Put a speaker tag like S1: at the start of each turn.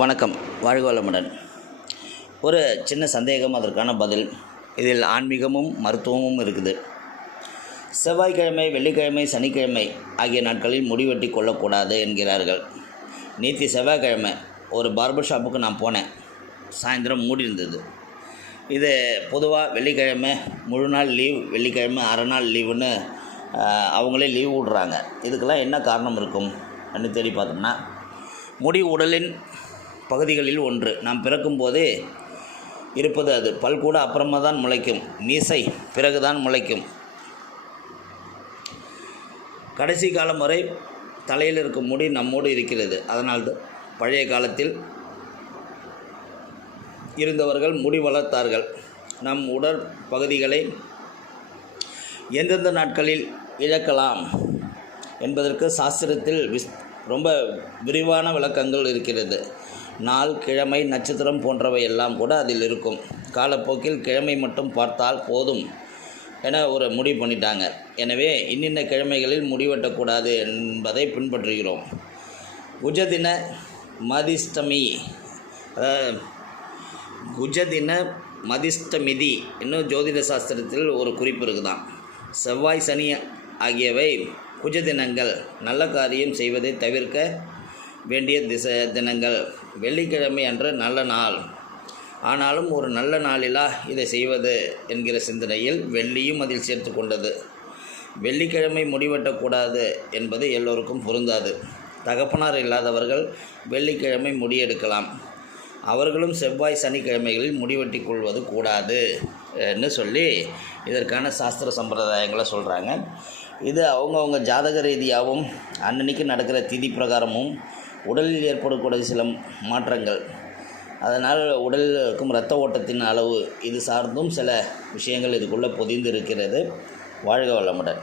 S1: வணக்கம். வாழ்க வளமுடன் ஒரு சின்ன சந்தேகம் அதற்கான பதில். இதில் ஆன்மீகமும் மருத்துவமும் இருக்குது. செவ்வாய்க்கிழமை வெள்ளிக்கிழமை சனிக்கிழமை ஆகிய நாட்களில் முடிவெட்டி கொள்ளக்கூடாது என்கிறார்கள். நேற்று செவ்வாய்க்கிழமை ஒரு பார்பர் ஷாப்புக்கு நான் போனேன். சாயந்தரம் மூடி இருந்தது இது பொதுவாக வெள்ளிக்கிழமை முழு நாள் லீவ் வெள்ளிக்கிழமை அரை நாள் லீவுன்னு அவங்களே லீவ் விடுறாங்க. இதுக்கெல்லாம் என்ன காரணம் இருக்கும்? அப்படின்னு தேடி பார்த்தோம்னா முடி உடலின் பகுதிகளில் ஒன்று. நாம் பிறக்கும்போதே இருப்பது அது. பல் கூட அப்புறமா தான் முளைக்கும். மீசை பிறகுதான் முளைக்கும். கடைசி காலம் வரை தலையில் இருக்கும் முடி நம்மோடு இருக்கிறது. அதனால் தான் பழைய காலத்தில் இருந்தவர்கள் முடி வளர்த்தார்கள். நம் உடல் பகுதிகளை எந்தெந்த நாட்களில் இழக்கலாம் என்பதற்கு சாஸ்திரத்தில் விஸ் ரொம்ப விரிவான விளக்கங்கள் இருக்கிறது. நாள் கிழமை நட்சத்திரம் போன்றவை எல்லாம் கூட அதில் இருக்கும். காலப்போக்கில் கிழமை மட்டும் பார்த்தால் போதும் என ஒரு முடிவு பண்ணிட்டாங்க. எனவே இன்னின்ன கிழமைகளில் முடிவெட்டக்கூடாது என்பதை பின்பற்றுகிறோம். குஜதின மதிஷ்டமி குஜதின மதிஷ்டமிதி இன்னும் ஜோதிட சாஸ்திரத்தில் ஒரு குறிப்பு இருக்குதான் செவ்வாய் சனி ஆகியவை குஜ தினங்கள் நல்ல காரியம் செய்வதை தவிர்க்க வேண்டிய திச தினங்கள். வெள்ளிக்கிழமை அன்று நல்ல நாள். ஆனாலும் ஒரு நல்ல நாளிலா இதை செய்வது என்கிற சிந்தனையில் வெள்ளியும் அதில் சேர்த்து கொண்டது. வெள்ளிக்கிழமை முடிவெட்டக்கூடாது என்பது எல்லோருக்கும் பொருந்தாது. தகப்பனார் இல்லாதவர்கள் வெள்ளிக்கிழமை முடியெடுக்கலாம் அவர்களும் செவ்வாய் சனிக்கிழமைகளில் முடிவெட்டி கொள்வது கூடாது. ன்னு சொல்லி இதற்கான சாஸ்திர சம்பிரதாயங்களை சொல்கிறாங்க இது அவங்கவுங்க ஜாதக ரீதியாகவும் அன்னன்னைக்கு நடக்கிற திதி பிரகாரமும் உடலில் ஏற்படக்கூடிய சில மாற்றங்கள். அதனால் உடலில் இருக்கும் இரத்த ஓட்டத்தின் அளவு இது சார்ந்தும் சில விஷயங்கள் இதுக்குள்ளே பொதிந்து இருக்கிறது. வாழ்க வளமுடன்.